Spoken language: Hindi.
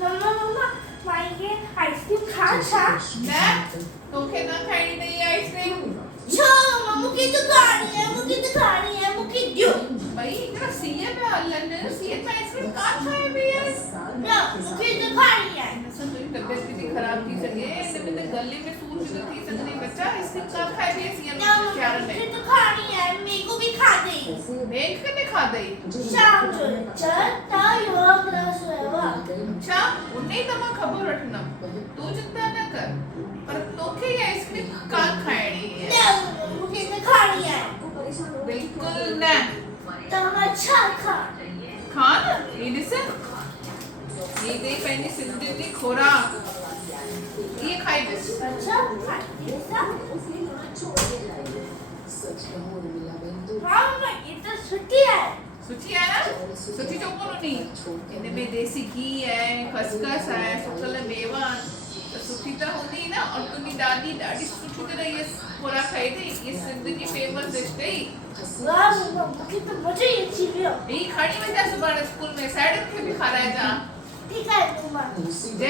मम्मा माहिती आईस्क्रीम खा छा ना तोखे ना खाई नहीं आइसक्रीम छा मुझे तो खानी है मुझे दो भाई इतना सीए पे लंदन सीए में आइसक्रीम कहाँ खाए भैया ना मुझे तो खानी है सुन तेरी तबीयत कितनी खराब थी सके ने मैंने गले में सूर भी थी सकने बच्चा आइसक्रीम कहाँ खाए भैया सीए ना में क्या मुझे रहे तो खानी है मेरे को भी खा दे देख के नहीं खा दई शाम को चल ता योगा क्लास होएगा अच्छा उन्हें तमा खबर रखना तू चिंता न कर पर तोखे ये आइसक्रीम कहाँ खाएड़ी है ना मुझे तो खानी है बिल्कुल ना तो अच्छा खा खान ये दिसे ये दे पहले सिंधी दी खोराक ये खाई बस अच्छा ऐसा हाँ मम्मा ये तो छुट्टी है सुची है ना सुची चौकों नहीं इनमें देसी घी है खसखस है सुखल मेवा तो सुची तो होनी ना और तुम्ही दादी दादी सुची तरह ये खोराक खाई थी ये सिंधी की फेमस डिश थी वाह मम्मा मुझे तो मजा ही अच्छी भी हो ये खानी में जा सुबह स्कूल में साइड में भी खा रहा है जा ठीक है मम्मा